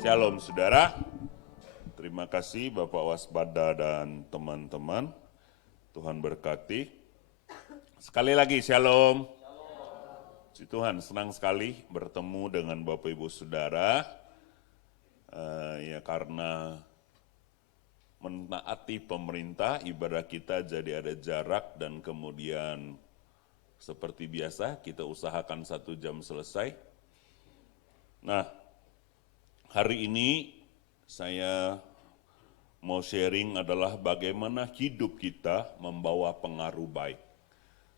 Shalom saudara, terima kasih Bapak Waspada dan teman-teman, Tuhan berkati. Sekali lagi shalom. Puji Tuhan, senang sekali bertemu dengan Bapak Ibu Saudara, ya karena menaati pemerintah, ibadah kita jadi ada jarak dan kemudian seperti biasa kita usahakan 1 jam selesai. Nah, hari ini saya mau sharing adalah bagaimana hidup kita membawa pengaruh baik.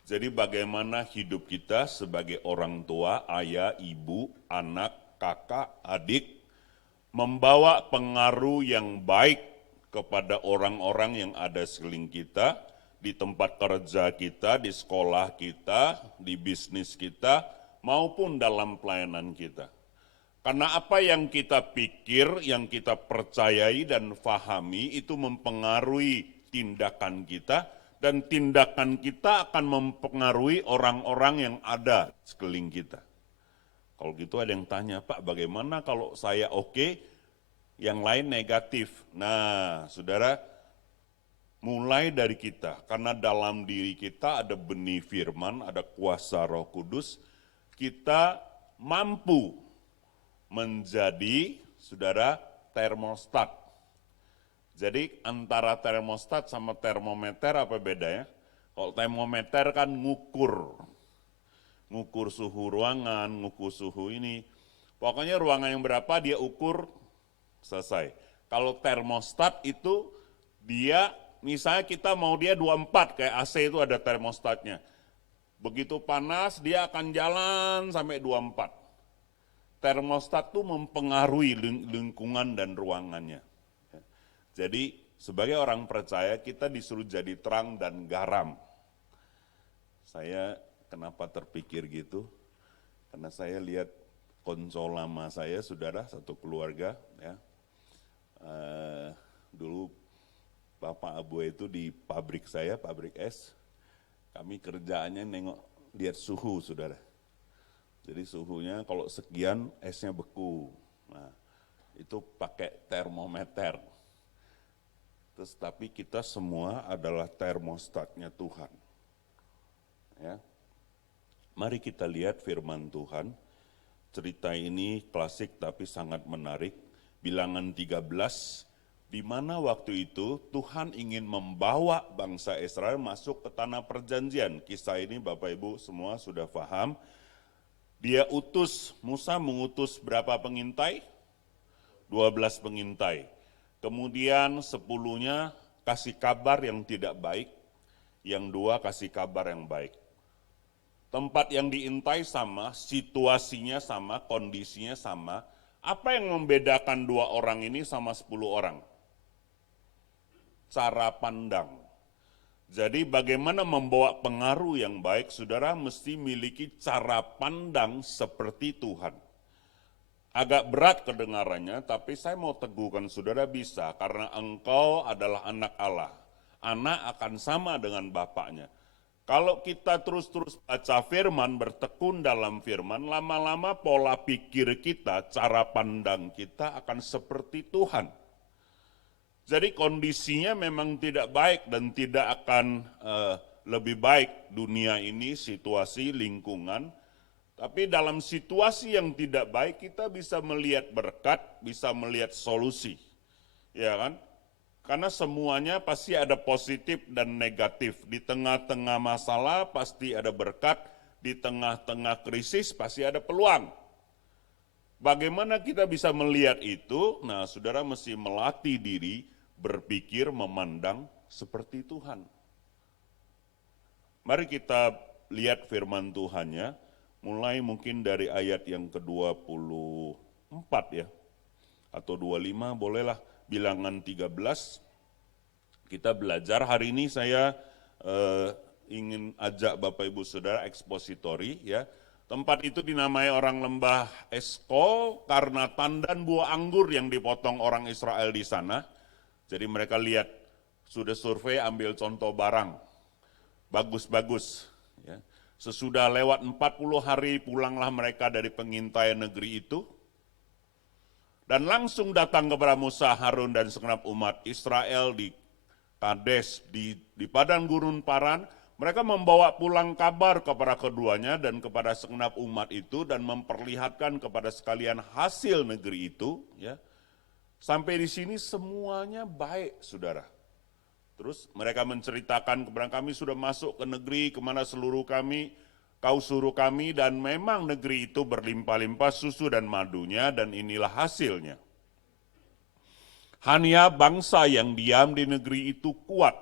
Jadi bagaimana hidup kita sebagai orang tua, ayah, ibu, anak, kakak, adik, membawa pengaruh yang baik kepada orang-orang yang ada sekeliling kita, di tempat kerja kita, di sekolah kita, di bisnis kita, maupun dalam pelayanan kita. Karena apa yang kita pikir, yang kita percayai dan fahami itu mempengaruhi tindakan kita, dan tindakan kita akan mempengaruhi orang-orang yang ada di sekeliling kita. Kalau gitu ada yang tanya, Pak bagaimana kalau saya oke, yang lain negatif? Nah saudara, mulai dari kita, karena dalam diri kita ada benih firman, ada kuasa Roh Kudus, kita mampu menjadi, saudara, termostat. Jadi antara termostat sama termometer apa bedanya? Kalau termometer kan ngukur suhu ruangan, ngukur suhu ini. Pokoknya ruangan yang berapa dia ukur, selesai. Kalau termostat itu dia, misalnya kita mau dia 24, kayak AC itu ada termostatnya. Begitu panas dia akan jalan sampai 24. Termostat itu mempengaruhi lingkungan dan ruangannya. Jadi sebagai orang percaya kita disuruh jadi terang dan garam. Saya kenapa terpikir gitu? Karena saya lihat konco lama saya, saudara, satu keluarga, ya. Dulu Bapak Abu itu di pabrik saya, pabrik es, kami kerjaannya nengok, lihat suhu, saudara. Jadi suhunya kalau sekian esnya beku. Nah, itu pakai termometer. Terus tapi kita semua adalah termostatnya Tuhan. Ya. Mari kita lihat firman Tuhan. Cerita ini klasik tapi sangat menarik. Bilangan 13, di mana waktu itu Tuhan ingin membawa bangsa Israel masuk ke tanah perjanjian. Kisah ini Bapak Ibu semua sudah paham. Dia Musa mengutus berapa pengintai? 12 pengintai. Kemudian 10-nya kasih kabar yang tidak baik, yang 2 kasih kabar yang baik. Tempat yang diintai sama, situasinya sama, kondisinya sama. Apa yang membedakan 2 orang ini sama 10 orang? Cara pandang. Jadi bagaimana membawa pengaruh yang baik, saudara mesti miliki cara pandang seperti Tuhan. Agak berat kedengarannya, tapi saya mau teguhkan saudara bisa, karena engkau adalah anak Allah. Anak akan sama dengan bapaknya. Kalau kita terus-terus baca firman, bertekun dalam firman, lama-lama pola pikir kita, cara pandang kita akan seperti Tuhan. Jadi kondisinya memang tidak baik dan tidak akan lebih baik dunia ini, situasi, lingkungan. Tapi dalam situasi yang tidak baik kita bisa melihat berkat, bisa melihat solusi. Ya kan? Karena semuanya pasti ada positif dan negatif. Di tengah-tengah masalah pasti ada berkat, di tengah-tengah krisis pasti ada peluang. Bagaimana kita bisa melihat itu? Nah, saudara mesti melatih diri berpikir, memandang seperti Tuhan. Mari kita lihat firman Tuhannya, mulai mungkin dari ayat yang ke-24 ya, atau 25 bolehlah. Bilangan 13, kita belajar. Hari ini saya ingin ajak Bapak Ibu Saudara ekspositori ya. Tempat itu dinamai orang lembah Eskol karena tandan buah anggur yang dipotong orang Israel di sana. Jadi mereka lihat, sudah survei ambil contoh barang, bagus-bagus. Ya. Sesudah lewat 40 hari pulanglah mereka dari pengintaian negeri itu. Dan langsung datang kepada Musa, Harun, dan segenap umat Israel di Kades, di padang gurun Paran. Mereka membawa pulang kabar kepada keduanya dan kepada segenap umat itu, dan memperlihatkan kepada sekalian hasil negeri itu. Ya. Sampai di sini semuanya baik, saudara. Terus mereka menceritakan kepada kami sudah masuk ke negeri kemana seluruh kami, kau suruh kami, dan memang negeri itu berlimpah-limpah susu dan madunya, dan inilah hasilnya. Hanya bangsa yang diam di negeri itu kuat,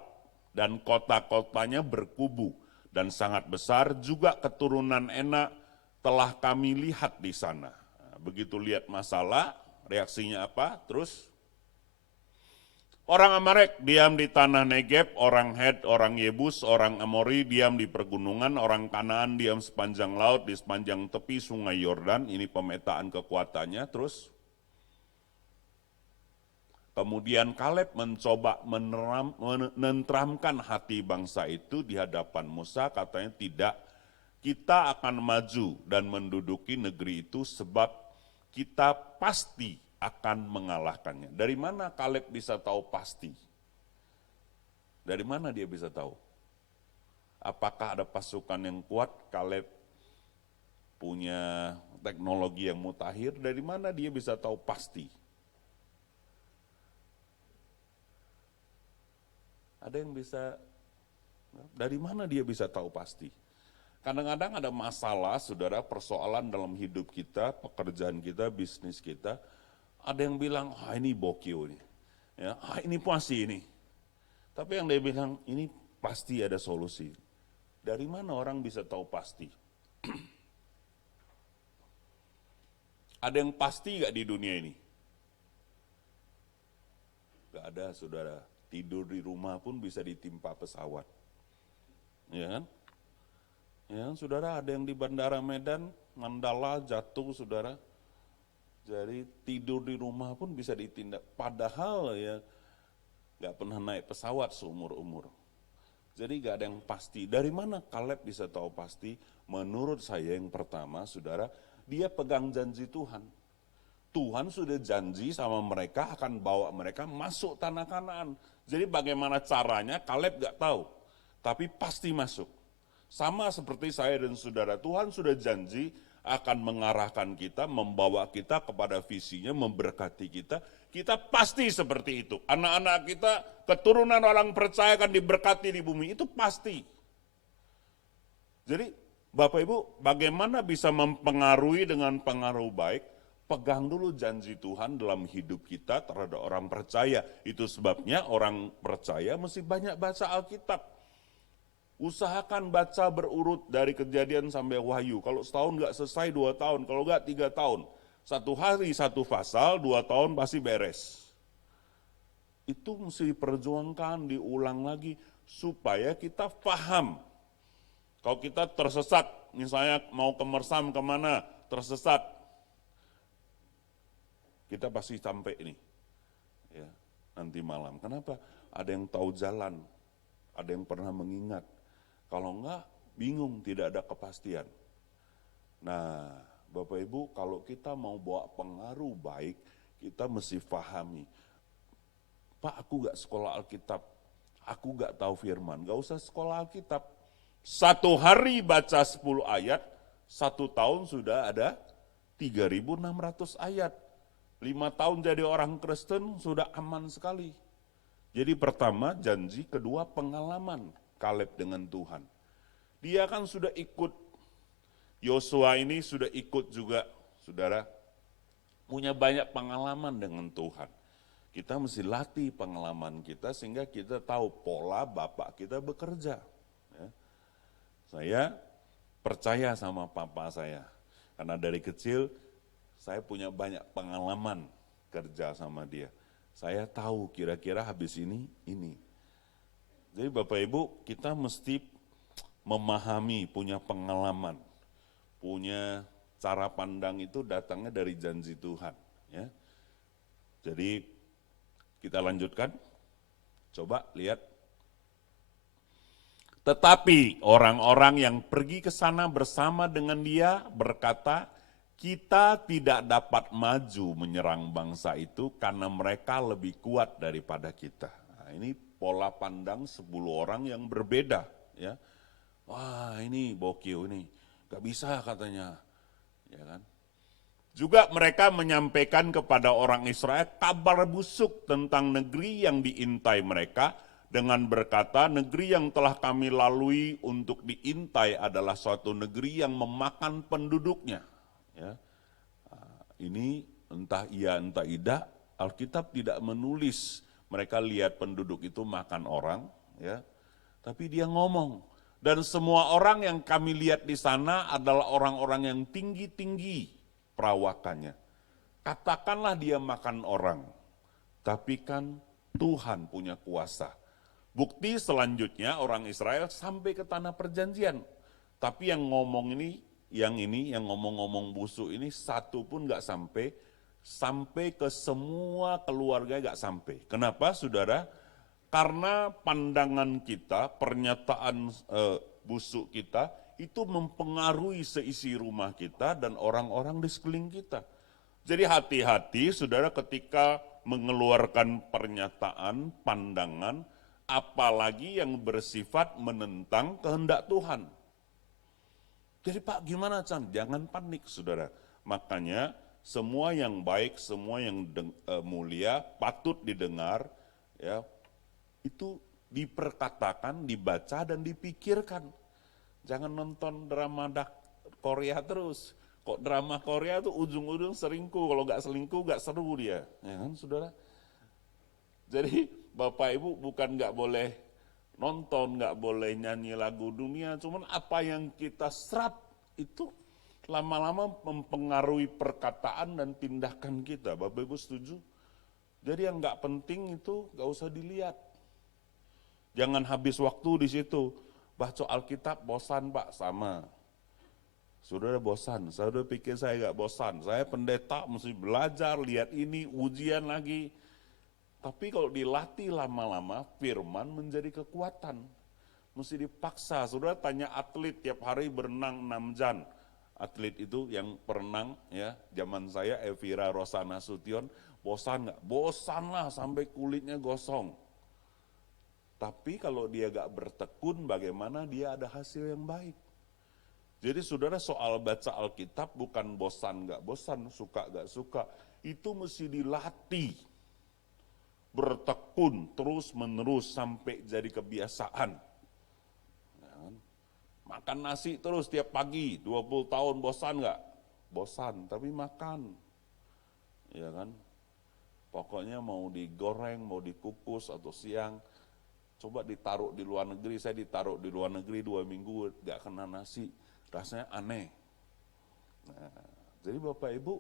dan kota-kotanya berkubu, dan sangat besar, juga keturunan Enak telah kami lihat di sana. Begitu lihat masalah, reaksinya apa? Terus orang Amalek diam di tanah Negeb, orang Het, orang Yebus, orang Amori diam di pergunungan, orang Kanaan diam sepanjang laut, di sepanjang tepi sungai Yordan. Ini pemetaan kekuatannya. Terus kemudian Kaleb mencoba menenteramkan hati bangsa itu di hadapan Musa, katanya tidak, kita akan maju dan menduduki negeri itu sebab kita pasti akan mengalahkannya. Dari mana Kaleb bisa tahu pasti? Dari mana dia bisa tahu? Apakah ada pasukan yang kuat? Kaleb punya teknologi yang mutakhir, dari mana dia bisa tahu pasti? Ada yang bisa, dari mana dia bisa tahu pasti? Kadang-kadang ada masalah, saudara, persoalan dalam hidup kita, pekerjaan kita, bisnis kita. Ada yang bilang, ini bokio nih, ya, ini pasti ini. Tapi yang dia bilang, ini pasti ada solusi. Dari mana orang bisa tahu pasti? Ada yang pasti gak di dunia ini? Gak ada, saudara. Tidur di rumah pun bisa ditimpa pesawat. Ya kan? Ya kan, saudara, ada yang di Bandara Medan, Mandala jatuh, saudara. Jadi tidur di rumah pun bisa ditindak. Padahal ya gak pernah naik pesawat seumur-umur. Jadi gak ada yang pasti. Dari mana Kaleb bisa tahu pasti? Menurut saya yang pertama, saudara, dia pegang janji Tuhan. Tuhan sudah janji sama mereka akan bawa mereka masuk tanah Kanaan. Jadi bagaimana caranya Kaleb gak tahu. Tapi pasti masuk. Sama seperti saya dan saudara, Tuhan sudah janji akan mengarahkan kita, membawa kita kepada visinya, memberkati kita. Kita pasti seperti itu. Anak-anak kita, keturunan orang percaya akan diberkati di bumi, itu pasti. Jadi Bapak Ibu, bagaimana bisa mempengaruhi dengan pengaruh baik? Pegang dulu janji Tuhan dalam hidup kita terhadap orang percaya. Itu sebabnya orang percaya mesti banyak baca Alkitab. Usahakan baca berurut dari Kejadian sampai Wahyu. Kalau setahun nggak selesai 2 tahun, kalau nggak 3 tahun. 1 hari 1 pasal, 2 tahun pasti beres. Itu mesti diperjuangkan, diulang lagi, supaya kita paham. Kalau kita tersesat, misalnya mau ke Mersam kemana, tersesat, kita pasti sampai ini. Ya, nanti malam. Kenapa? Ada yang tahu jalan, ada yang pernah mengingat. Kalau enggak, bingung, tidak ada kepastian. Nah, Bapak Ibu, kalau kita mau bawa pengaruh baik, kita mesti pahami. Pak, aku enggak sekolah Alkitab, aku enggak tahu firman, enggak usah sekolah Alkitab. 1 hari baca 10 ayat, 1 tahun sudah ada 3.600 ayat. 5 tahun jadi orang Kristen sudah aman sekali. Jadi pertama janji, kedua pengalaman Kaleb dengan Tuhan. Dia kan sudah ikut, Yosua ini sudah ikut juga, saudara, punya banyak pengalaman dengan Tuhan. Kita mesti latih pengalaman kita sehingga kita tahu pola Bapak kita bekerja. Ya. Saya percaya sama papa saya, karena dari kecil saya punya banyak pengalaman kerja sama dia. Saya tahu kira-kira habis ini. Jadi Bapak Ibu, kita mesti memahami, punya pengalaman, punya cara pandang itu datangnya dari janji Tuhan. Ya. Jadi kita lanjutkan, coba lihat. Tetapi orang-orang yang pergi ke sana bersama dengan dia berkata, kita tidak dapat maju menyerang bangsa itu karena mereka lebih kuat daripada kita. Nah, ini pola pandang 10 orang yang berbeda. Ya, wah ini bokil ini, gak bisa katanya. Ya kan? Juga mereka menyampaikan kepada orang Israel kabar busuk tentang negeri yang diintai mereka dengan berkata, negeri yang telah kami lalui untuk diintai adalah suatu negeri yang memakan penduduknya. Ya. Ini entah iya entah tidak, Alkitab tidak menulis mereka lihat penduduk itu makan orang, ya. Tapi dia ngomong, dan semua orang yang kami lihat di sana adalah orang-orang yang tinggi-tinggi perawakannya. Katakanlah dia makan orang, tapi kan Tuhan punya kuasa. Bukti selanjutnya orang Israel sampai ke tanah perjanjian. Tapi yang ngomong ini, yang ngomong-ngomong busuk ini satu pun gak sampai ke semua keluarga gak sampai. Kenapa saudara? Karena pandangan kita, pernyataan busuk kita, itu mempengaruhi seisi rumah kita dan orang-orang di sekeliling kita. Jadi hati-hati saudara ketika mengeluarkan pernyataan, pandangan, apalagi yang bersifat menentang kehendak Tuhan. Jadi Pak gimana Chan? Jangan panik saudara. Makanya semua yang baik, semua yang mulia, patut didengar, ya itu diperkatakan, dibaca dan dipikirkan. Jangan nonton drama Korea terus. Kok drama Korea tuh ujung-ujung selingkuh, kalau nggak selingkuh nggak seru dia, ya kan saudara? Jadi Bapak Ibu bukan nggak boleh nonton, nggak boleh nyanyi lagu dunia, cuman apa yang kita serap itu lama-lama mempengaruhi perkataan dan tindakan kita. Bapak Ibu setuju? Jadi yang nggak penting itu nggak usah dilihat. Jangan habis waktu di situ. Baca Alkitab bosan Pak, sama. Saudara bosan, saudara pikir saya nggak bosan. Saya pendeta mesti belajar, lihat ini, ujian lagi. Tapi kalau dilatih lama-lama, firman menjadi kekuatan. Mesti dipaksa. Saudara tanya atlet tiap hari berenang 6 jam. Atlet itu yang berenang, ya, zaman saya Evira Rosana Sution, bosan nggak? Bosan lah sampai kulitnya gosong. Tapi kalau dia gak bertekun, bagaimana dia ada hasil yang baik. Jadi saudara soal baca Alkitab bukan bosan gak bosan, suka gak suka. Itu mesti dilatih. Bertekun terus menerus sampai jadi kebiasaan. Makan nasi terus tiap pagi, 20 tahun bosan gak? Bosan, tapi makan. Ya kan? Pokoknya mau digoreng, mau dikukus atau siang, coba ditaruh di luar negeri, saya ditaruh di luar negeri 2 minggu gak kena nasi, rasanya aneh. Nah, jadi Bapak Ibu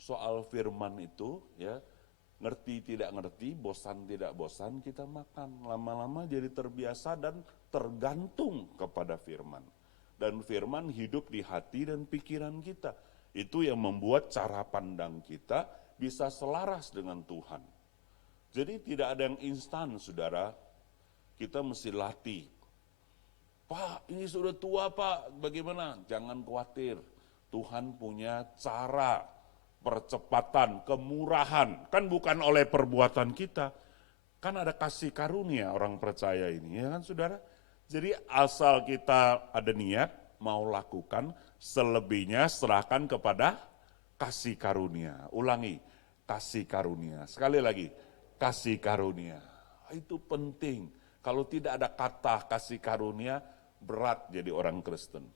soal firman itu ya, ngerti tidak ngerti, bosan tidak bosan kita makan. Lama-lama jadi terbiasa dan tergantung kepada firman. Dan firman hidup di hati dan pikiran kita. Itu yang membuat cara pandang kita bisa selaras dengan Tuhan. Jadi tidak ada yang instan saudara. Kita mesti latih. Pak, ini sudah tua Pak, bagaimana? Jangan khawatir, Tuhan punya cara, percepatan, kemurahan. Kan bukan oleh perbuatan kita, kan ada kasih karunia orang percaya ini, ya kan saudara? Jadi asal kita ada niat, mau lakukan, selebihnya serahkan kepada kasih karunia. Ulangi, kasih karunia. Sekali lagi, kasih karunia. Itu penting. Kalau tidak ada kata kasih karunia, berat jadi orang Kristen.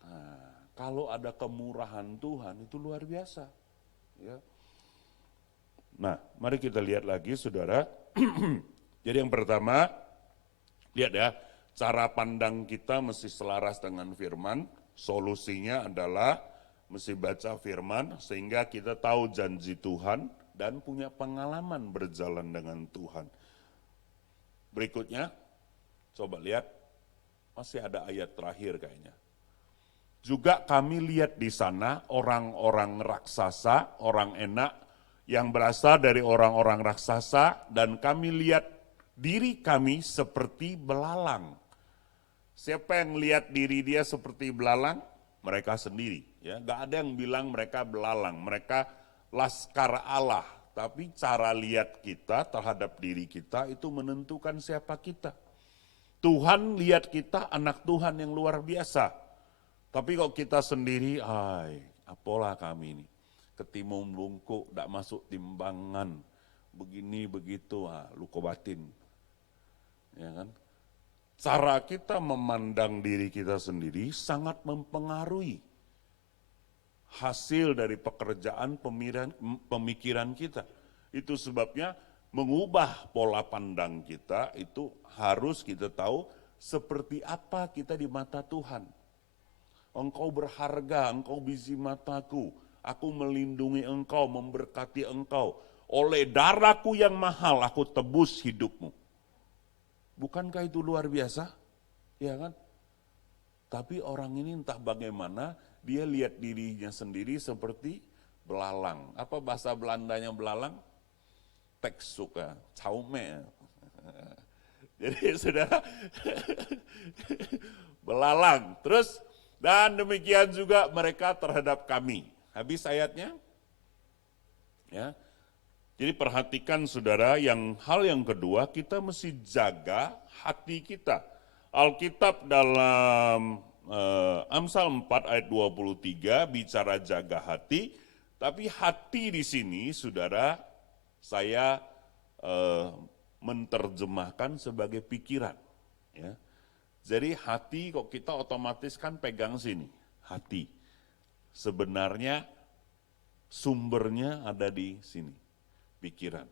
Nah, kalau ada kemurahan Tuhan, itu luar biasa. Ya. Nah, mari kita lihat lagi saudara. Jadi yang pertama, lihat ya, cara pandang kita mesti selaras dengan firman. Solusinya adalah mesti baca firman, sehingga kita tahu janji Tuhan dan punya pengalaman berjalan dengan Tuhan. Berikutnya, coba lihat, masih ada ayat terakhir kayaknya. Juga kami lihat di sana orang-orang raksasa, orang enak, yang berasal dari orang-orang raksasa, dan kami lihat diri kami seperti belalang. Siapa yang lihat diri dia seperti belalang? Mereka sendiri, Ya, gak ada yang bilang mereka belalang, mereka laskar Allah. Tapi cara lihat kita terhadap diri kita itu menentukan siapa kita. Tuhan lihat kita anak Tuhan yang luar biasa. Tapi kalau kita sendiri, apalah kami ini. Ketimung bungkuk, tak masuk timbangan. Begini, begitu, luka batin. Ya kan? Cara kita memandang diri kita sendiri sangat mempengaruhi hasil dari pekerjaan pemikiran kita. Itu sebabnya mengubah pola pandang kita itu harus kita tahu seperti apa kita di mata Tuhan. Engkau berharga, engkau biji mataku, aku melindungi engkau, memberkati engkau. Oleh darahku yang mahal aku tebus hidupmu. Bukankah itu luar biasa? Ya kan? Tapi orang ini entah bagaimana dia lihat dirinya sendiri seperti belalang. Apa bahasa Belandanya belalang? Teksuka, caume. Jadi saudara, belalang. Terus, dan demikian juga mereka terhadap kami. Habis ayatnya? Ya. Jadi perhatikan saudara, hal yang kedua, kita mesti jaga hati kita. Alkitab dalam Amsal 4 ayat 23 bicara jaga hati, tapi hati di sini saudara saya menerjemahkan sebagai pikiran. Ya. Jadi hati kok kita otomatis kan pegang sini, hati. Sebenarnya sumbernya ada di sini, pikiran.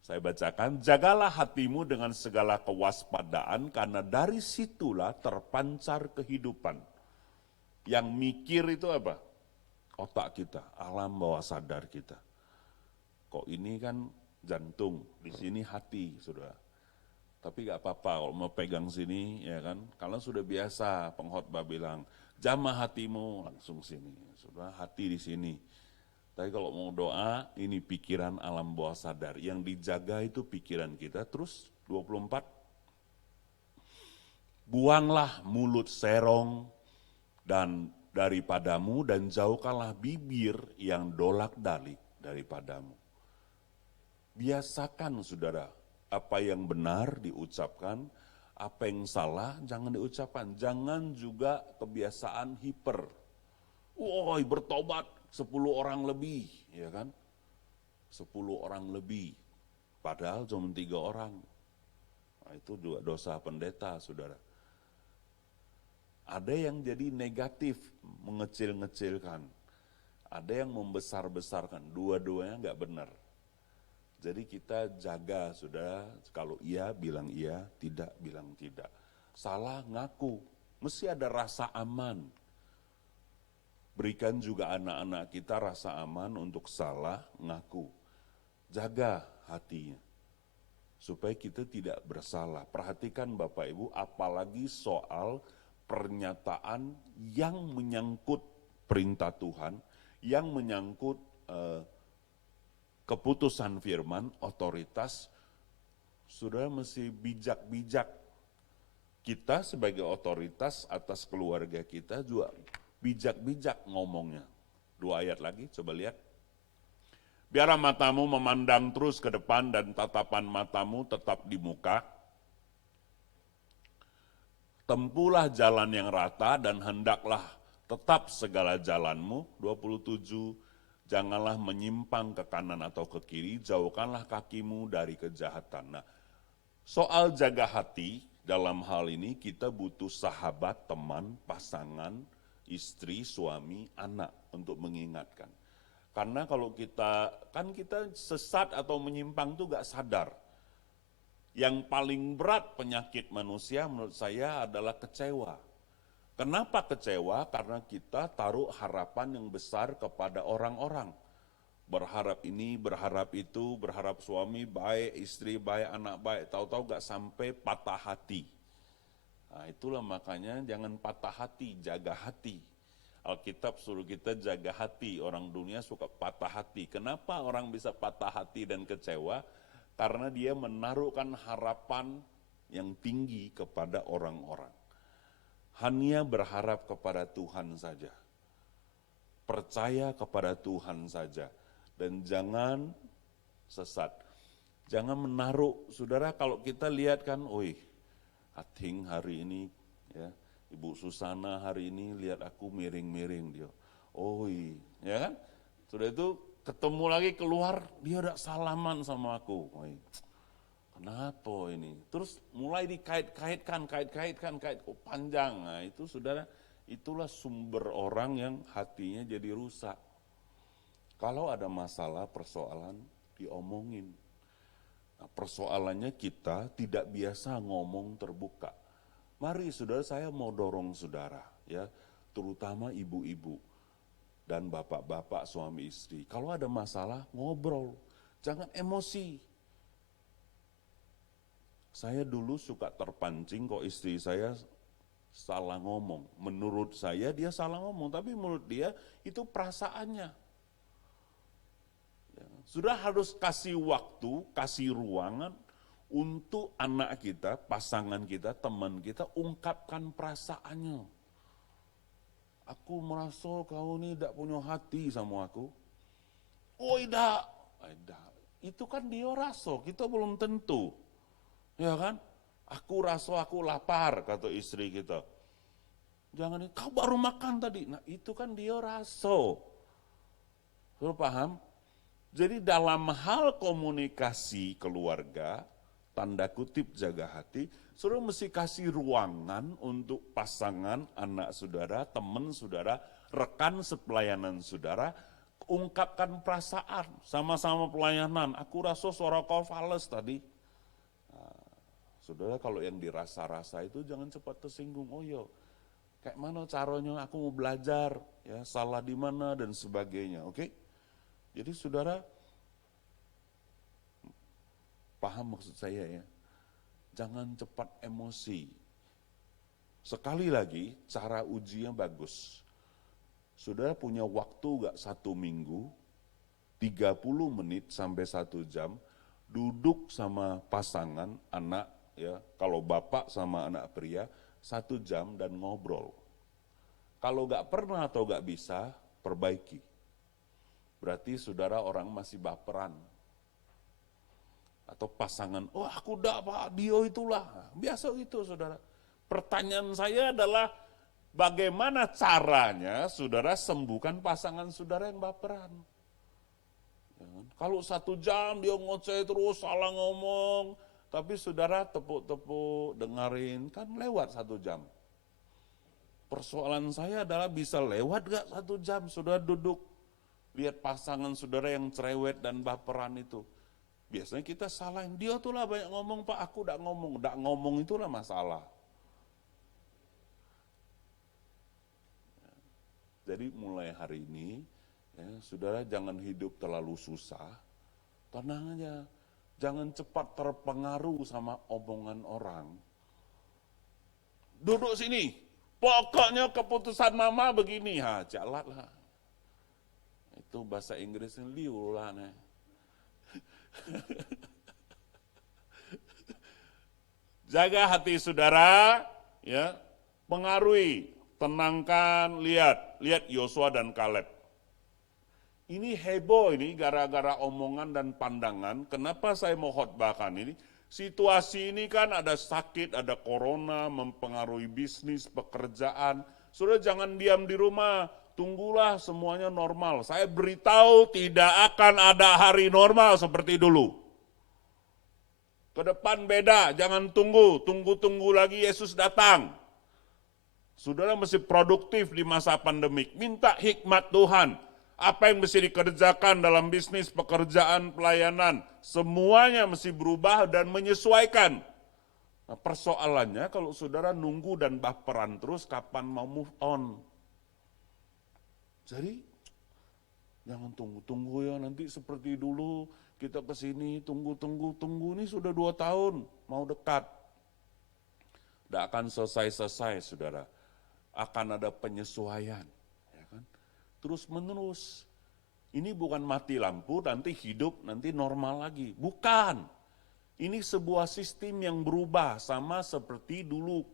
Saya bacakan, jagalah hatimu dengan segala kewaspadaan karena dari situlah terpancar kehidupan. Yang mikir itu apa? Otak kita, alam bawah sadar kita. Kok ini kan jantung, di sini hati, saudara. Tapi gak apa-apa kalau mau pegang sini, ya kan. Kalau sudah biasa pengkhotbah bilang, jamah hatimu langsung sini, saudara, hati di sini. Tapi kalau mau doa, ini pikiran alam bawah sadar. Yang dijaga itu pikiran kita. Terus 24, buanglah mulut serong dan daripadamu dan jauhkanlah bibir yang dolak-dalik daripadamu. Biasakan saudara, apa yang benar diucapkan, apa yang salah jangan diucapkan. Jangan juga kebiasaan hiper. Woi bertobat 10 orang lebih, ya kan? 10 orang lebih, padahal cuma 3 orang. Nah, itu juga dosa pendeta, saudara. Ada yang jadi negatif, mengecil-ngecilkan. Ada yang membesar-besarkan, dua-duanya enggak benar. Jadi kita jaga, saudara, kalau iya bilang iya, tidak bilang tidak. Salah ngaku, mesti ada rasa aman. Berikan juga anak-anak kita rasa aman untuk salah, ngaku. Jaga hatinya, supaya kita tidak bersalah. Perhatikan Bapak Ibu, apalagi soal pernyataan yang menyangkut perintah Tuhan, yang menyangkut keputusan firman, otoritas, saudara mesti bijak-bijak. Kita sebagai otoritas atas keluarga kita juga bijak-bijak ngomongnya. 2 ayat lagi, coba lihat. Biarlah matamu memandang terus ke depan dan tatapan matamu tetap di muka. Tempuhlah jalan yang rata dan hendaklah tetap segala jalanmu. 27, janganlah menyimpang ke kanan atau ke kiri, jauhkanlah kakimu dari kejahatan. Nah, soal jaga hati, dalam hal ini kita butuh sahabat, teman, pasangan, istri, suami, anak untuk mengingatkan. Karena kalau kita sesat atau menyimpang itu gak sadar. Yang paling berat penyakit manusia menurut saya adalah kecewa. Kenapa kecewa? Karena kita taruh harapan yang besar kepada orang-orang. Berharap ini, berharap itu, berharap suami baik, istri baik, anak baik. Tahu-tahu gak sampai patah hati. Nah, itulah makanya jangan patah hati, jaga hati. Alkitab suruh kita jaga hati, orang dunia suka patah hati. Kenapa orang bisa patah hati dan kecewa? Karena dia menaruhkan harapan yang tinggi kepada orang-orang. Hanya berharap kepada Tuhan saja. percaya kepada Tuhan saja. Dan jangan sesat. Jangan menaruh, saudara, kalau kita lihat kan, Ating hari ini, ya, Ibu Susana hari ini lihat aku miring-miring dia. Ya kan? Sudah itu ketemu lagi keluar, dia udah salaman sama aku. Kenapa ini? Terus mulai dikait-kaitkan, panjang. Nah, itu saudara, itulah sumber orang yang hatinya jadi rusak. Kalau ada masalah, persoalan, diomongin. Nah, persoalannya kita tidak biasa ngomong terbuka. Mari saudara, saya mau dorong saudara, ya, terutama ibu-ibu dan bapak-bapak suami istri. Kalau ada masalah, ngobrol, jangan emosi. Saya dulu suka terpancing kok istri saya salah ngomong. Menurut saya dia salah ngomong, tapi menurut dia itu perasaannya. Sudah harus kasih waktu, kasih ruangan untuk anak kita, pasangan kita, teman kita ungkapkan perasaannya. Aku merasa kau ini tidak punya hati sama aku. Tidak. Itu kan dia rasa, kita belum tentu. Ya kan? Aku rasa aku lapar, kata istri kita. Jangan, kau baru makan tadi. Nah itu kan dia rasa. Sudah paham? Jadi dalam hal komunikasi keluarga, tanda kutip jaga hati, saudara mesti kasih ruangan untuk pasangan, anak saudara, teman saudara, rekan sepelayanan saudara, ungkapkan perasaan, sama-sama pelayanan. Aku rasa suara kau fales tadi. Nah, saudara kalau yang dirasa-rasa itu jangan cepat tersinggung, kayak mana caranya aku mau belajar, ya salah di mana dan sebagainya, oke? Jadi saudara, paham maksud saya ya, jangan cepat emosi. Sekali lagi, cara ujinya bagus. Saudara punya waktu gak 1 minggu, 30 menit sampai 1 jam, duduk sama pasangan, anak, ya kalau bapak sama anak pria, 1 jam dan ngobrol. Kalau gak pernah atau gak bisa, perbaiki. Berarti saudara orang masih baperan. Atau pasangan, aku dah Pak, dia itulah. Biasa gitu saudara. Pertanyaan saya adalah, bagaimana caranya saudara sembuhkan pasangan saudara yang baperan? Ya kan? Kalau 1 jam dia ngoceh terus, salah ngomong, tapi saudara tepuk-tepuk, dengerin, kan lewat 1 jam. Persoalan saya adalah bisa lewat gak 1 jam, saudara duduk. Lihat pasangan saudara yang cerewet dan baperan itu. Biasanya kita salahin, dia tuh lah banyak ngomong Pak, aku tidak ngomong. Tidak ngomong itulah masalah. Jadi mulai hari ini, ya, saudara jangan hidup terlalu susah. Tenang aja, jangan cepat terpengaruh sama omongan orang. Duduk sini, pokoknya keputusan mama begini, jalanlah. Itu bahasa Inggrisnya liu lah. Jaga hati saudara, ya, pengaruhi, tenangkan, lihat Yosua dan Kaleb. Ini heboh ini gara-gara omongan dan pandangan. Kenapa saya mau khotbahkan ini? Situasi ini kan ada sakit, ada corona, mempengaruhi bisnis, pekerjaan. Saudara jangan diam di rumah. Tunggulah semuanya normal. Saya beritahu tidak akan ada hari normal seperti dulu. Ke depan beda, jangan tunggu lagi Yesus datang. Saudara mesti produktif di masa pandemik. Minta hikmat Tuhan. Apa yang mesti dikerjakan dalam bisnis, pekerjaan, pelayanan. Semuanya mesti berubah dan menyesuaikan. Nah, persoalannya kalau saudara nunggu dan baperan terus, kapan mau move on? Jadi, jangan tunggu ya nanti seperti dulu, kita kesini tunggu, ini sudah 2 tahun, mau dekat. Tidak akan selesai, saudara. Akan ada penyesuaian. Ya kan? Terus menerus. Ini bukan mati lampu, nanti hidup, nanti normal lagi. Bukan. Ini sebuah sistem yang berubah, sama seperti dulu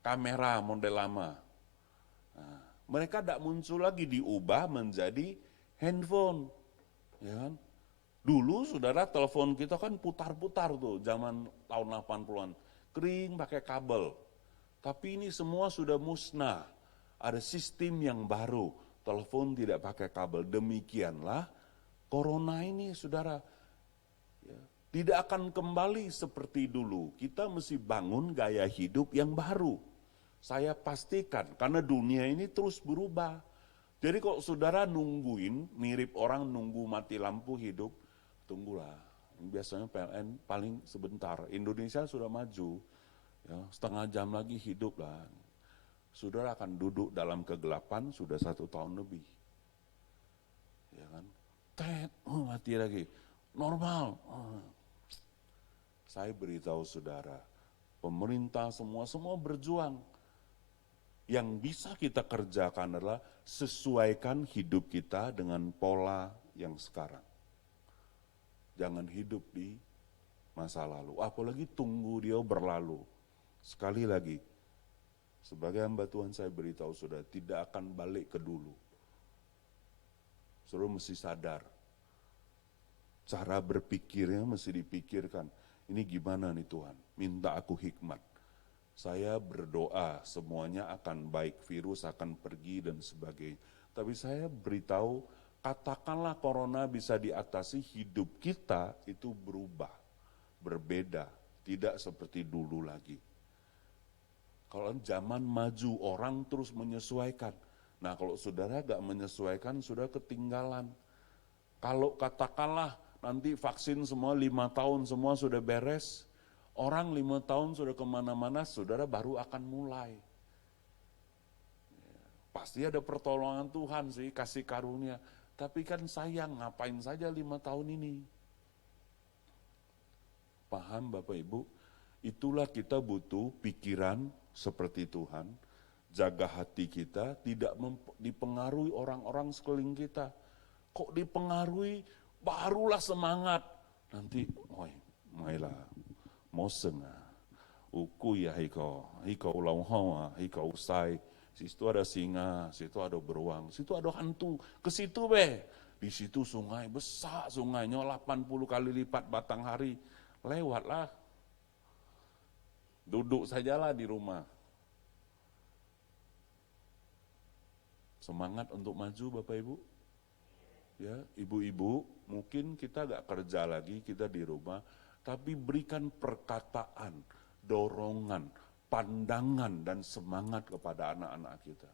kamera model lama. Nah, Mereka tidak muncul lagi, diubah menjadi handphone. Ya kan? Dulu saudara telepon kita kan putar-putar tuh, zaman tahun 80-an. Kering pakai kabel. Tapi ini semua sudah musnah. Ada sistem yang baru, telepon tidak pakai kabel. Demikianlah corona ini saudara. Ya, tidak akan kembali seperti dulu. Kita mesti bangun gaya hidup yang baru. Saya pastikan, karena dunia ini terus berubah. Jadi kalau saudara nungguin, mirip orang nunggu mati lampu hidup, tunggulah. Biasanya PLN paling sebentar. Indonesia sudah maju, ya, setengah jam lagi hidup lah. Saudara akan duduk dalam kegelapan sudah 1 tahun lebih. Ya kan? Mati lagi. Normal. Saya beritahu saudara, pemerintah semua berjuang. Yang bisa kita kerjakan adalah sesuaikan hidup kita dengan pola yang sekarang. Jangan hidup di masa lalu, apalagi tunggu dia berlalu. Sekali lagi, sebagai hamba Tuhan saya beritahu saudara, tidak akan balik ke dulu. Saudara mesti sadar, cara berpikirnya mesti dipikirkan. Ini gimana nih Tuhan, minta aku hikmat. Saya berdoa semuanya akan baik, virus akan pergi dan sebagainya. Tapi saya beritahu, katakanlah corona bisa diatasi, hidup kita itu berubah, berbeda, tidak seperti dulu lagi. Kalau zaman maju, orang terus menyesuaikan. Nah kalau saudara gak menyesuaikan, sudah ketinggalan. Kalau katakanlah nanti vaksin semua 5 tahun semua sudah beres, orang 5 tahun sudah kemana-mana, saudara baru akan mulai. Pasti ada pertolongan Tuhan sih, kasih karunia. Tapi kan sayang, ngapain saja 5 tahun ini. Paham Bapak Ibu? Itulah kita butuh pikiran seperti Tuhan. Jaga hati kita, tidak dipengaruhi orang-orang sekeliling kita. Kok dipengaruhi, barulah semangat. Nanti, mailah. Mosen uku ya hiko ulau hawa, hiko usai, situ ada singa, situ ada beruang, situ ada hantu, ke situ di situ sungai besar, sungainya 80 kali lipat Batanghari, lewatlah, duduk sajalah di rumah, semangat untuk maju Bapak Ibu, ya ibu-ibu, mungkin kita gak kerja lagi, kita di rumah, tapi berikan perkataan, dorongan, pandangan, dan semangat kepada anak-anak kita.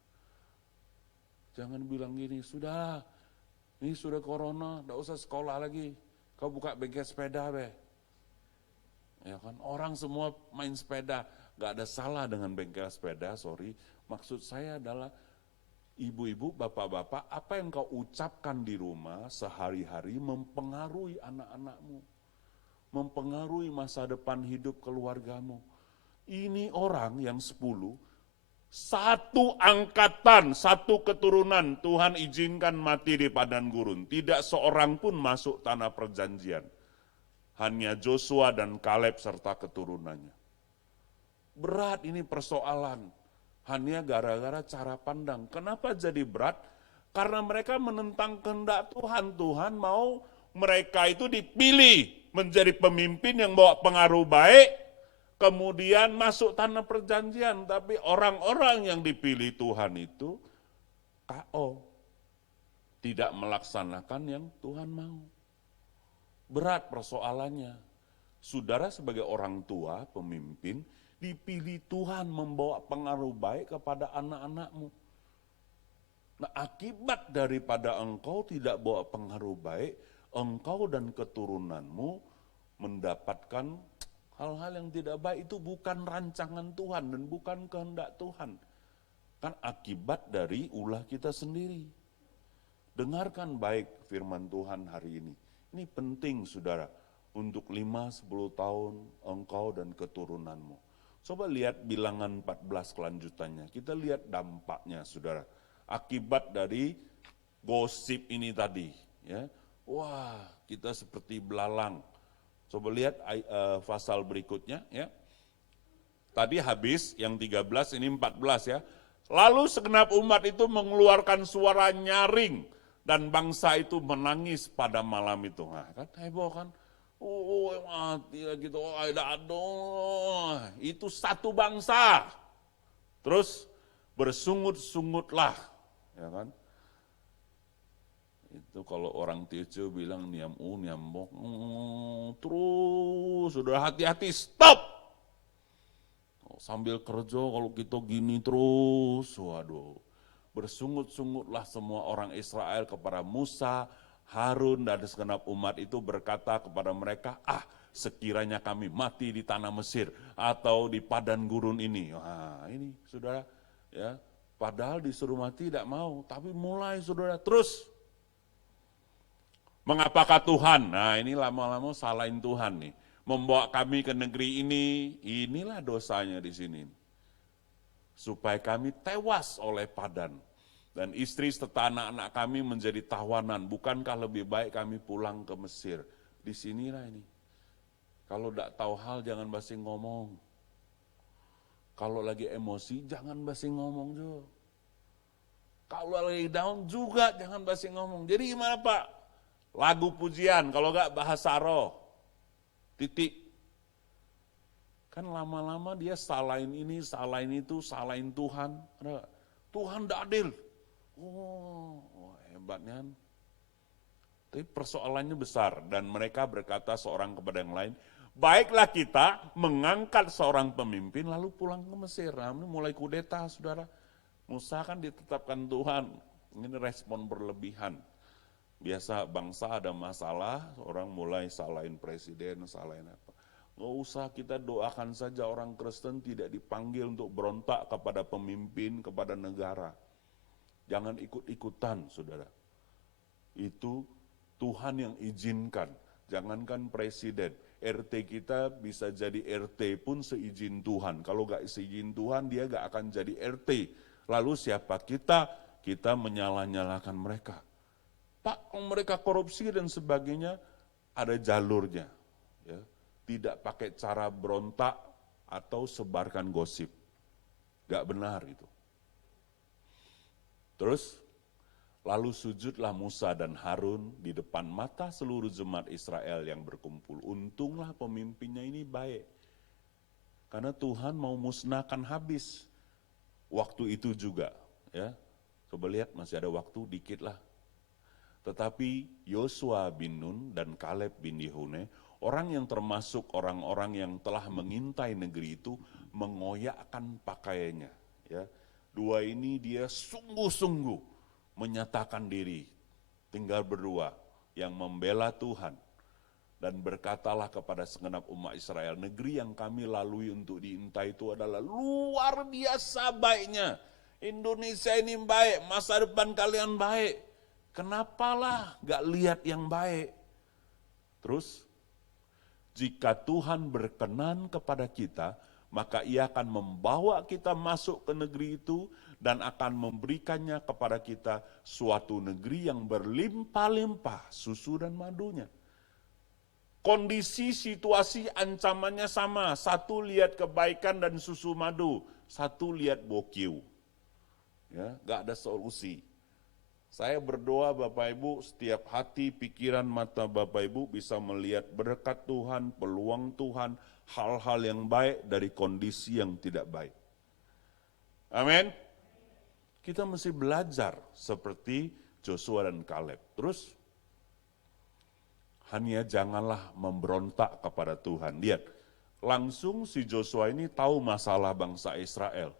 Jangan bilang gini, ini sudah corona, tidak usah sekolah lagi, kau buka bengkel sepeda Ya kan, orang semua main sepeda, gak ada salah dengan bengkel sepeda, sorry. Maksud saya adalah, ibu-ibu, bapak-bapak, apa yang kau ucapkan di rumah sehari-hari mempengaruhi anak-anakmu. Mempengaruhi masa depan hidup keluargamu. Ini orang yang 10, satu angkatan, satu keturunan Tuhan izinkan mati di padang gurun. Tidak seorang pun masuk tanah perjanjian. Hanya Joshua dan Kaleb serta keturunannya. Berat ini persoalan. Hanya gara-gara cara pandang. Kenapa jadi berat? Karena mereka menentang kehendak Tuhan. Tuhan mau mereka itu dipilih menjadi pemimpin yang bawa pengaruh baik, kemudian masuk tanah perjanjian. Tapi orang-orang yang dipilih Tuhan itu KO, tidak melaksanakan yang Tuhan mau. Berat persoalannya. Saudara sebagai orang tua, pemimpin, dipilih Tuhan membawa pengaruh baik kepada anak-anakmu. Nah akibat daripada engkau tidak bawa pengaruh baik, engkau dan keturunanmu mendapatkan hal-hal yang tidak baik. Itu bukan rancangan Tuhan dan bukan kehendak Tuhan. Kan akibat dari ulah kita sendiri. Dengarkan baik firman Tuhan hari ini. Ini penting saudara, untuk 5-10 tahun engkau dan keturunanmu. Coba lihat bilangan 14 kelanjutannya, kita lihat dampaknya saudara. Akibat dari gosip ini tadi, ya. Wah, kita seperti belalang. Coba lihat pasal berikutnya ya. Tadi habis yang 13, ini 14 ya. Lalu segenap umat itu mengeluarkan suara nyaring dan bangsa itu menangis pada malam itu. Nah, kan heboh kan? Mati lah gitu. Aduh, itu satu bangsa. Terus bersungut-sungutlah, ya kan? Itu kalau orang Teochew bilang niam niambok, terus sudah hati-hati, stop. Sambil kerja kalau kita gini terus, waduh. Bersungut-sungutlah semua orang Israel kepada Musa, Harun dan segenap umat itu berkata kepada mereka, sekiranya kami mati di tanah Mesir atau di padan gurun ini. Wah, ini saudara, ya. Padahal disuruh mati tidak mau, tapi mulai saudara terus. Mengapakah Tuhan? Nah, ini lama-lama salahin Tuhan nih. Membawa kami ke negeri ini, inilah dosanya di sini. Supaya kami tewas oleh padan. Dan istri serta anak-anak kami menjadi tawanan. Bukankah lebih baik kami pulang ke Mesir? Di sinilah ini. Kalau tidak tahu hal jangan basi ngomong. Kalau lagi emosi jangan basi ngomong juga. Kalau lagi down juga jangan basi ngomong. Jadi gimana Pak? Lagu pujian, kalau enggak bahasa roh. Titik. Kan lama-lama dia salahin ini, salahin itu, salahin Tuhan. Tuhan tidak adil. Hebatnya. Tapi persoalannya besar. Dan mereka berkata seorang kepada yang lain, baiklah kita mengangkat seorang pemimpin lalu pulang ke Mesir. Nah, ini mulai kudeta saudara. Musa kan ditetapkan Tuhan. Ini respon berlebihan. Biasa bangsa ada masalah, orang mulai salahin presiden, salahin apa. Nggak usah, kita doakan saja orang Kristen tidak dipanggil untuk berontak kepada pemimpin, kepada negara. Jangan ikut-ikutan, saudara. Itu Tuhan yang izinkan. Jangankan presiden, RT kita bisa jadi RT pun seizin Tuhan. Kalau nggak seizin Tuhan, dia nggak akan jadi RT. Lalu siapa kita? Kita menyalah-nyalahkan mereka. Pak, mereka korupsi dan sebagainya, ada jalurnya. Ya. Tidak pakai cara berontak atau sebarkan gosip. Gak benar itu. Terus, lalu sujudlah Musa dan Harun di depan mata seluruh jemaat Israel yang berkumpul. Untunglah pemimpinnya ini baik. Karena Tuhan mau musnahkan habis. Waktu itu juga. Ya. Coba lihat, masih ada waktu dikit lah. Tetapi Yosua bin Nun dan Kaleb bin Yehune, orang yang termasuk orang-orang yang telah mengintai negeri itu, mengoyakkan pakaiannya. Ya. Dua ini dia sungguh-sungguh menyatakan diri, tinggal berdua, yang membela Tuhan. Dan berkatalah kepada segenap umat Israel, negeri yang kami lalui untuk diintai itu adalah luar biasa baiknya. Indonesia ini baik, masa depan kalian baik. Kenapalah gak lihat yang baik? Terus, jika Tuhan berkenan kepada kita, maka Ia akan membawa kita masuk ke negeri itu dan akan memberikannya kepada kita suatu negeri yang berlimpah-limpah susu dan madunya. Kondisi, situasi, ancamannya sama. Satu lihat kebaikan dan susu madu, satu lihat bokiu. Ya, gak ada solusi. Saya berdoa Bapak Ibu, setiap hati, pikiran, mata Bapak Ibu bisa melihat berkat Tuhan, peluang Tuhan, hal-hal yang baik dari kondisi yang tidak baik. Amin. Kita mesti belajar seperti Joshua dan Kaleb. Terus, hanya janganlah memberontak kepada Tuhan. Lihat, langsung si Joshua ini tahu masalah bangsa Israel.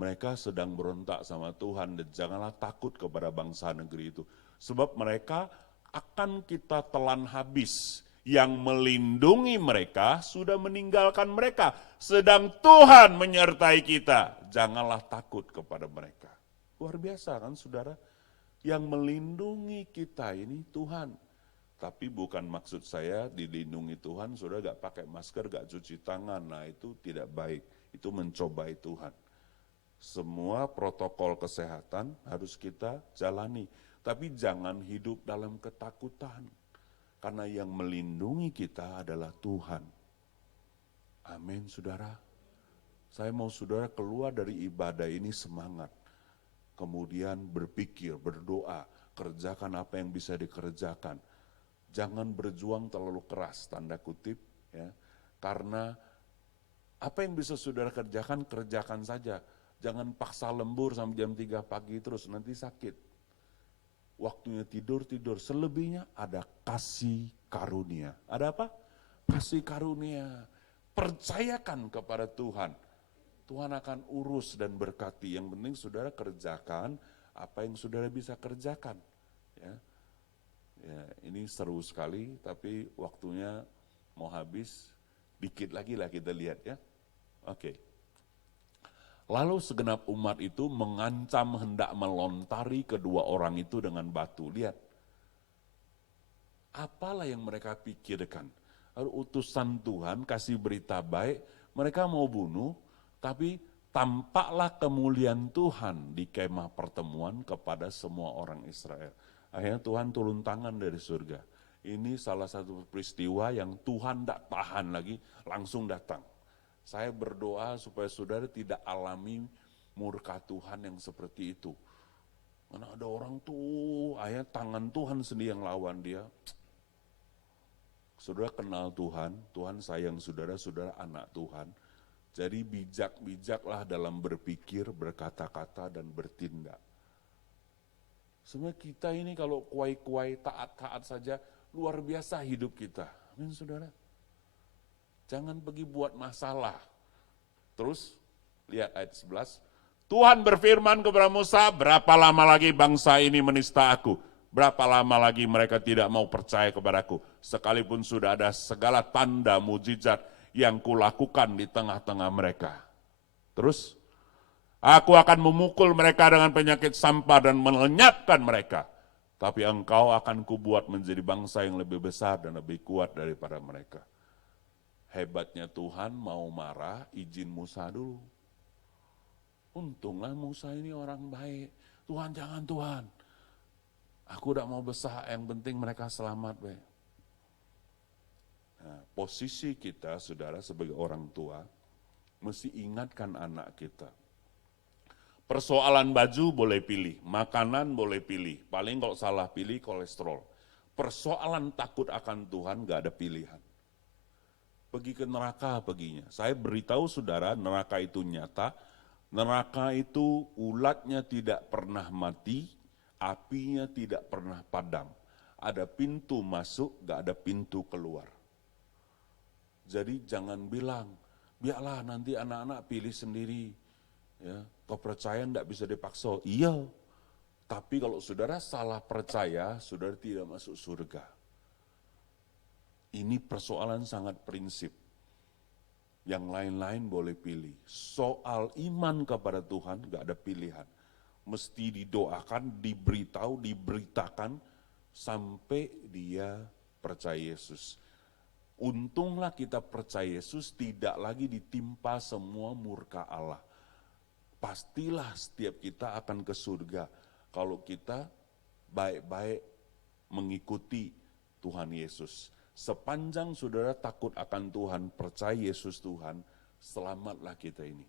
Mereka sedang berontak sama Tuhan dan janganlah takut kepada bangsa negeri itu. Sebab mereka akan kita telan habis. Yang melindungi mereka sudah meninggalkan mereka. Sedang Tuhan menyertai kita. Janganlah takut kepada mereka. Luar biasa kan saudara? Yang melindungi kita ini Tuhan. Tapi bukan maksud saya dilindungi Tuhan, saudara gak pakai masker, gak cuci tangan. Nah itu tidak baik. Itu mencobai Tuhan. Semua protokol kesehatan harus kita jalani. Tapi jangan hidup dalam ketakutan. Karena yang melindungi kita adalah Tuhan. Amin, saudara. Saya mau saudara keluar dari ibadah ini semangat. Kemudian berpikir, berdoa, kerjakan apa yang bisa dikerjakan. Jangan berjuang terlalu keras, tanda kutip, ya. Karena apa yang bisa saudara kerjakan, kerjakan saja. Jangan paksa lembur sampai jam 3 pagi terus, nanti sakit. Waktunya tidur, selebihnya ada kasih karunia. Ada apa? Kasih karunia. Percayakan kepada Tuhan. Tuhan akan urus dan berkati. Yang penting saudara kerjakan apa yang saudara bisa kerjakan. Ya, ya ini seru sekali, tapi waktunya mau habis. Dikit lagi lah kita lihat ya. Oke. Lalu segenap umat itu mengancam hendak melontari kedua orang itu dengan batu. Lihat, apalah yang mereka pikirkan. Lalu utusan Tuhan kasih berita baik, mereka mau bunuh, tapi tampaklah kemuliaan Tuhan di kemah pertemuan kepada semua orang Israel. Akhirnya Tuhan turun tangan dari surga. Ini salah satu peristiwa yang Tuhan tidak tahan lagi, langsung datang. Saya berdoa supaya saudara tidak alami murka Tuhan yang seperti itu. Karena ada orang tuh, tangan Tuhan sendiri yang lawan dia. Saudara kenal Tuhan, Tuhan sayang saudara, saudara anak Tuhan. Jadi bijak-bijaklah dalam berpikir, berkata-kata, dan bertindak. Sebenarnya kita ini kalau kuai-kuai, taat-taat saja, luar biasa hidup kita. Amin saudara. Jangan pergi buat masalah. Terus, lihat ayat 11. Tuhan berfirman kepada Musa, berapa lama lagi bangsa ini menista aku? Berapa lama lagi mereka tidak mau percaya kepadaku? Sekalipun sudah ada segala tanda mujizat yang kulakukan di tengah-tengah mereka. Terus, aku akan memukul mereka dengan penyakit sampar dan melenyapkan mereka. Tapi engkau akan kubuat menjadi bangsa yang lebih besar dan lebih kuat daripada mereka. Hebatnya Tuhan mau marah, izin Musa dulu. Untunglah Musa ini orang baik. Tuhan jangan Tuhan. Aku udah mau besar, yang penting mereka selamat. Nah, posisi kita saudara sebagai orang tua, mesti ingatkan anak kita. Persoalan baju boleh pilih, makanan boleh pilih. Paling kalau salah pilih kolesterol. Persoalan takut akan Tuhan gak ada pilihan. Pergi ke neraka perginya. Saya beritahu saudara, neraka itu nyata. Neraka itu ulatnya tidak pernah mati, apinya tidak pernah padam. Ada pintu masuk, gak ada pintu keluar. Jadi jangan bilang, biarlah nanti anak-anak pilih sendiri. Ya, kepercayaan tidak bisa dipaksa. Iya, tapi kalau saudara salah percaya, saudara tidak masuk surga. Ini persoalan sangat prinsip. Yang lain-lain boleh pilih. Soal iman kepada Tuhan gak ada pilihan. Mesti didoakan, diberitahu, diberitakan sampai dia percaya Yesus. Untunglah kita percaya Yesus tidak lagi ditimpa semua murka Allah. Pastilah setiap kita akan ke surga kalau kita baik-baik mengikuti Tuhan Yesus. Sepanjang saudara takut akan Tuhan, percaya Yesus Tuhan, selamatlah kita ini.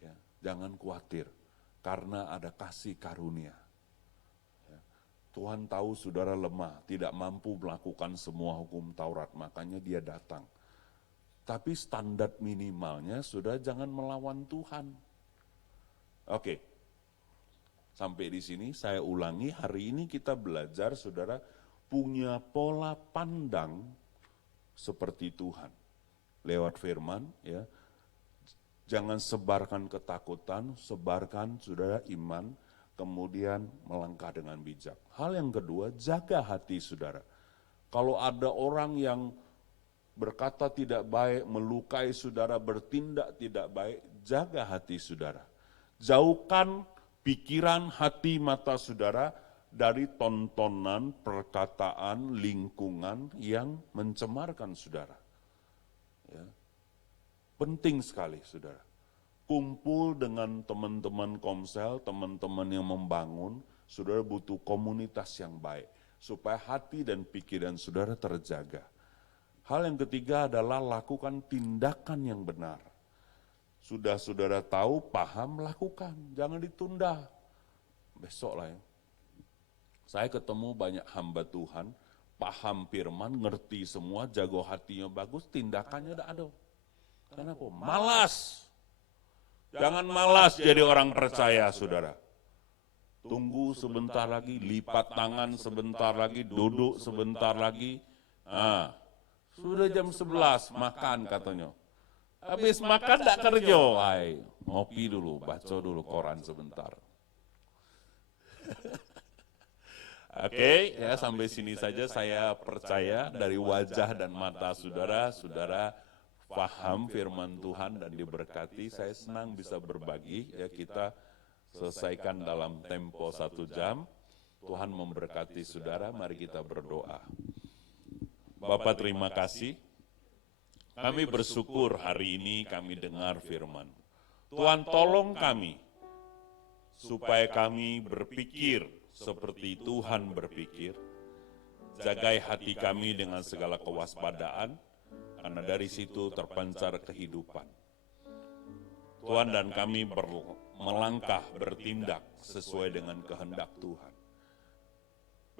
Ya, jangan khawatir, karena ada kasih karunia. Ya, Tuhan tahu saudara lemah, tidak mampu melakukan semua hukum Taurat, makanya dia datang. Tapi standar minimalnya, saudara jangan melawan Tuhan. Oke, sampai di sini saya ulangi, hari ini kita belajar saudara, punya pola pandang seperti Tuhan. Lewat firman, ya. Jangan sebarkan ketakutan, sebarkan saudara iman, kemudian melangkah dengan bijak. Hal yang kedua, jaga hati saudara. Kalau ada orang yang berkata tidak baik, melukai saudara, bertindak tidak baik, jaga hati saudara. Jauhkan pikiran, hati, mata saudara dari tontonan, perkataan, lingkungan yang mencemarkan saudara. Ya. Penting sekali saudara. Kumpul dengan teman-teman komsel, teman-teman yang membangun, saudara butuh komunitas yang baik. Supaya hati dan pikiran saudara terjaga. Hal yang ketiga adalah lakukan tindakan yang benar. Sudah saudara tahu, paham, lakukan. Jangan ditunda. Besok lah ya. Saya ketemu banyak hamba Tuhan, paham firman, ngerti semua, jago hatinya bagus, tindakannya tidak ada. Kenapa? Malas. Jangan malas jadi orang percaya, saudara. Tunggu sebentar lagi, lipat tangan sebentar lagi, duduk sebentar lagi. Sudah jam 11, makan katanya. Habis makan tidak kerja, ngopi dulu, baca dulu koran sebentar. Oke, ya sampai sini saja saya percaya dari wajah dan mata saudara, saudara paham firman Tuhan dan diberkati. Saya senang bisa berbagi, ya kita selesaikan dalam tempo 1 jam. Tuhan memberkati saudara, mari kita berdoa. Bapak terima kasih. Kami bersyukur hari ini kami dengar firman. Tuhan tolong kami, supaya kami berpikir seperti Tuhan berpikir. Jagai hati kami dengan segala kewaspadaan, karena dari situ terpancar kehidupan. Tuhan dan kami melangkah, bertindak sesuai dengan kehendak Tuhan.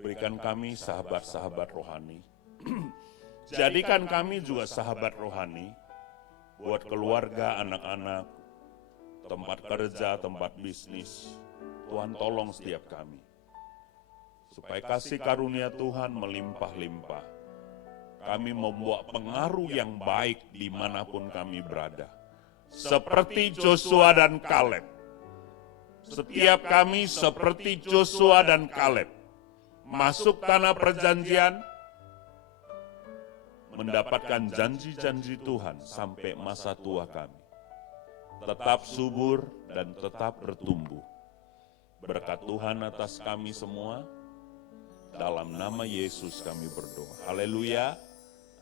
Berikan kami sahabat-sahabat rohani. Jadikan kami juga sahabat rohani buat keluarga, anak-anak, tempat kerja, tempat bisnis. Tuhan tolong setiap kami. Supaya kasih karunia Tuhan melimpah-limpah. Kami membawa pengaruh yang baik dimanapun kami berada. Seperti Joshua dan Kaleb. Setiap kami seperti Joshua dan Kaleb. Masuk tanah perjanjian, mendapatkan janji-janji Tuhan sampai masa tua kami. Tetap subur dan tetap bertumbuh. Berkat Tuhan atas kami semua, dalam nama Yesus kami berdoa. Haleluya,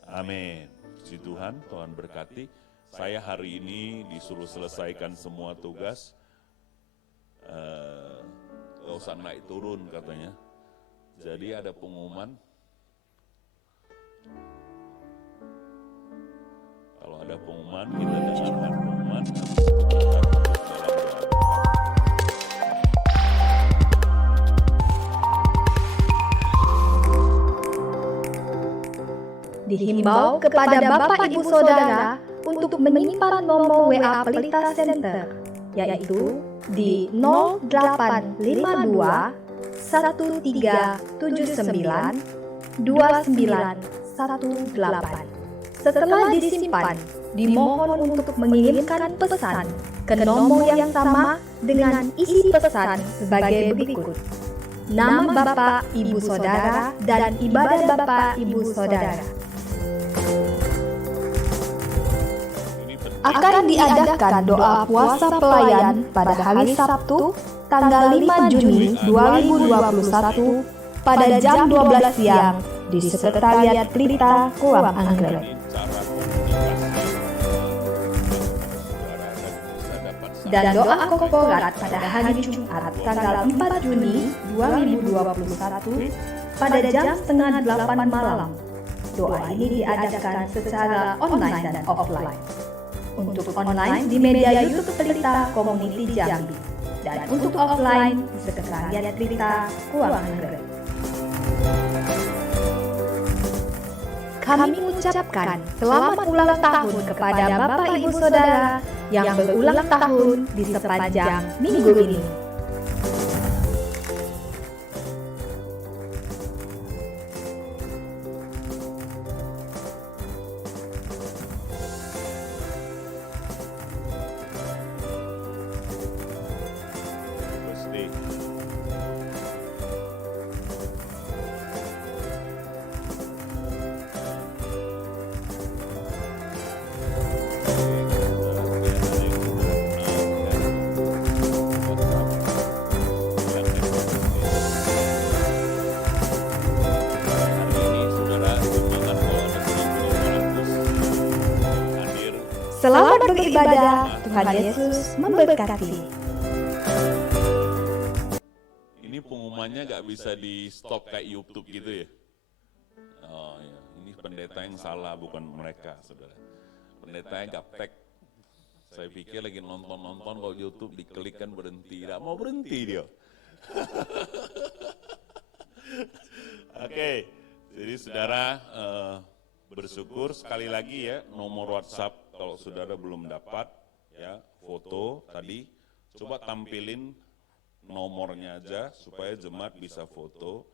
amin. Puji Tuhan, Tuhan berkati. Saya hari ini disuruh selesaikan semua tugas. Gak usah naik turun katanya. Jadi ada pengumuman. Kalau ada pengumuman, kita dengarkan pengumuman. Dihimbau kepada Bapak Ibu Saudara untuk menyimpan nomor WA Pelita Center, yaitu di 0852 1379 2918. Setelah disimpan, dimohon untuk mengirimkan pesan ke nomor yang sama dengan isi pesan sebagai berikut. Nama Bapak, Ibu Saudara, dan ibadah Bapak, Ibu Saudara. Akan diadakan doa puasa pelayan pada hari Sabtu, tanggal 5 Juni 2021 pada jam 12 siang di Sekretariat Pelita, Kuang Anggrek. Dan doa korporat pada hari Jumat tanggal 4 Juni 2021 pada jam setengah 8 malam. Doa ini diadakan secara online dan offline. Untuk online di media YouTube Pelita Community Jambi dan untuk offline di Sekretariat Pelita Kuang Anggrek. Kami mengucapkan selamat ulang tahun kepada Bapak Ibu Saudara yang berulang tahun di sepanjang minggu ini. Selamat beribadah, Tuhan Yesus memberkati. Ini pengumumannya nggak bisa di stop kayak YouTube gitu ya? Oh ya, ini pendeta yang salah, bukan mereka, saudara. Pendetanya gaptek. Saya pikir lagi nonton-nonton, kalau YouTube diklik kan berhenti. Tidak mau berhenti dia. Oke, jadi saudara bersyukur sekali lagi ya, nomor WhatsApp kalau saudara belum dapat ya, foto tadi, coba tampilin nomornya aja supaya jemaat bisa foto.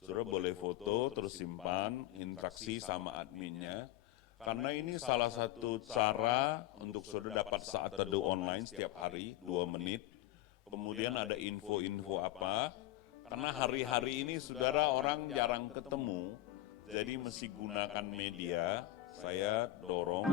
Saudara boleh foto, terus simpan, interaksi sama adminnya. Karena ini salah satu cara untuk saudara dapat saat teduh online setiap hari, 2 menit. Kemudian ada info-info apa, karena hari-hari ini saudara orang jarang ketemu, jadi mesti gunakan media. Saya dorong,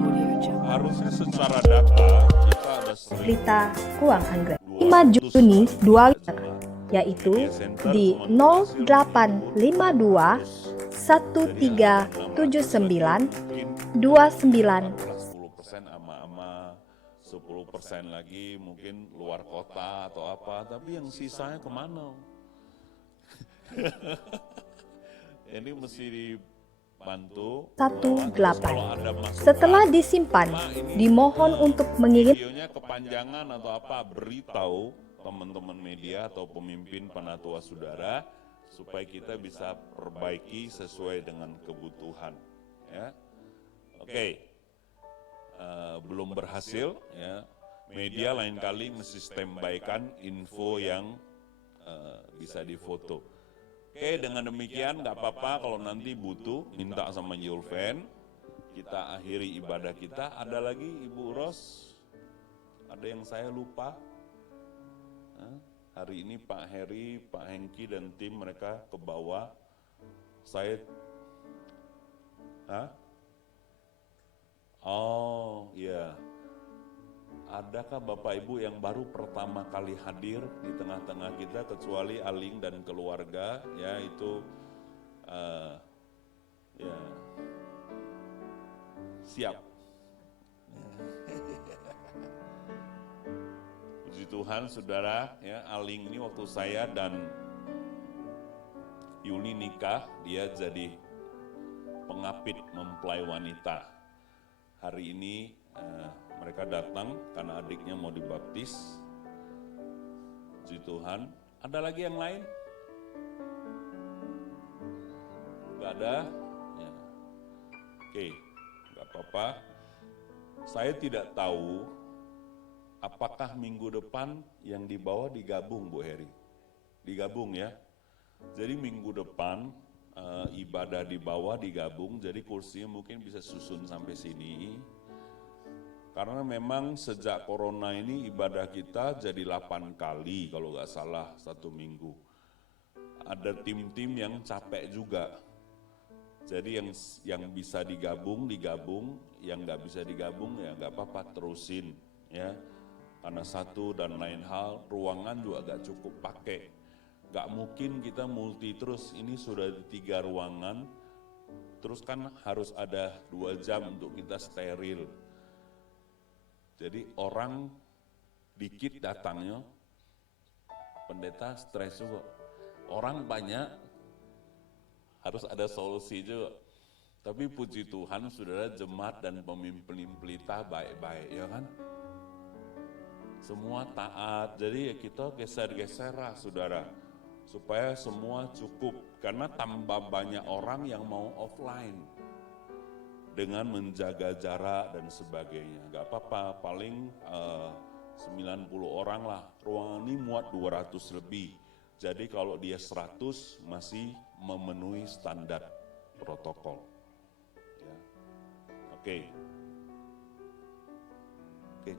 harusnya secara data kita ada Berita Kuang Anggrek 5 Juni 2, yaitu di 0852 1379 29. 10% ama-ama, 10% lagi mungkin luar kota atau apa, tapi yang sisanya kemana? Ini mesti dibantu. 18. Setelah disimpan, dimohon untuk mengirim Videonya kepanjangan atau apa, beritahu teman-teman media atau pemimpin penatua saudara supaya kita bisa perbaiki sesuai dengan kebutuhan. Ya, oke. Belum berhasil, ya. Media lain kali mesti standby-kan info yang bisa difoto. Oke, dengan demikian nggak apa-apa kalau nanti butuh, minta sama Yulven, kita akhiri ibadah kita. Ada lagi Ibu Ros? Ada yang saya lupa? Hari ini Pak Heri, Pak Hengki dan tim mereka ke bawah. Saya, oh ya, adakah Bapak Ibu yang baru pertama kali hadir di tengah-tengah kita kecuali Aling dan keluarga, ya itu ya siap. Puji Tuhan saudara, ya Aling ini waktu saya dan Yuli nikah, dia jadi pengapit mempelai wanita. Hari ini mereka datang karena adiknya mau dibaptis. Puji Tuhan. Ada lagi yang lain? Gak ada? Ya. Oke, gak apa-apa. Saya tidak tahu apakah minggu depan yang dibawa digabung, Bu Heri. Digabung ya. Jadi minggu depan ibadah di bawah digabung, jadi kursinya mungkin bisa susun sampai sini. Karena memang sejak corona ini ibadah kita jadi 8 kali kalau nggak salah 1 minggu. Ada tim-tim yang capek juga. Jadi yang bisa digabung, yang nggak bisa digabung ya nggak apa-apa, terusin ya. Karena satu dan lain hal, ruangan juga nggak cukup pakai. Nggak mungkin kita multi terus, ini sudah 3 ruangan, terus kan harus ada 2 jam untuk kita steril. Jadi orang dikit datangnya, pendeta stres juga. Orang banyak, harus ada solusi juga. Tapi puji Tuhan, saudara, jemaat dan pemimpin pelita baik-baik, ya kan? Semua taat, jadi ya kita geser-geser lah, saudara. Supaya semua cukup, karena tambah banyak orang yang mau offline. Dengan menjaga jarak dan sebagainya. Gak apa-apa, paling 90 orang lah. Ruangan ini muat 200 lebih. Jadi kalau dia 100 masih memenuhi standar protokol. Ya. Oke,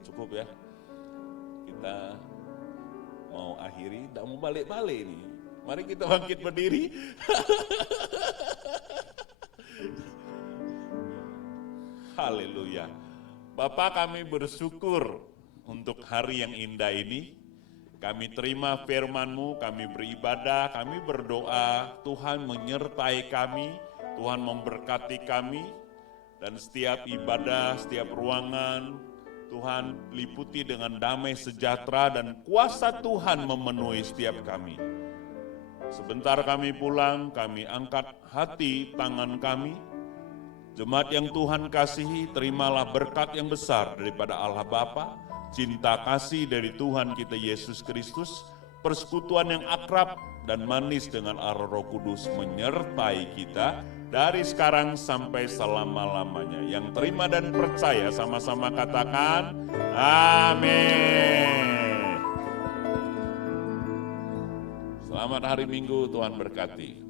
cukup ya. Kita mau akhiri, tidak mau balik-balik nih. Mari kita bangkit berdiri. Haleluya. Bapak, kami bersyukur untuk hari yang indah ini. Kami terima firman-Mu, kami beribadah, kami berdoa, Tuhan menyertai kami, Tuhan memberkati kami, dan setiap ibadah, setiap ruangan, Tuhan liputi dengan damai sejahtera dan kuasa Tuhan memenuhi setiap kami. Sebentar kami pulang, kami angkat hati, tangan kami. Jemaat yang Tuhan kasihi, terimalah berkat yang besar daripada Allah Bapa, cinta kasih dari Tuhan kita Yesus Kristus, persekutuan yang akrab dan manis dengan arah Roh Kudus menyertai kita dari sekarang sampai selama-lamanya. Yang terima dan percaya sama-sama katakan, amin. Selamat hari Minggu, Tuhan berkati.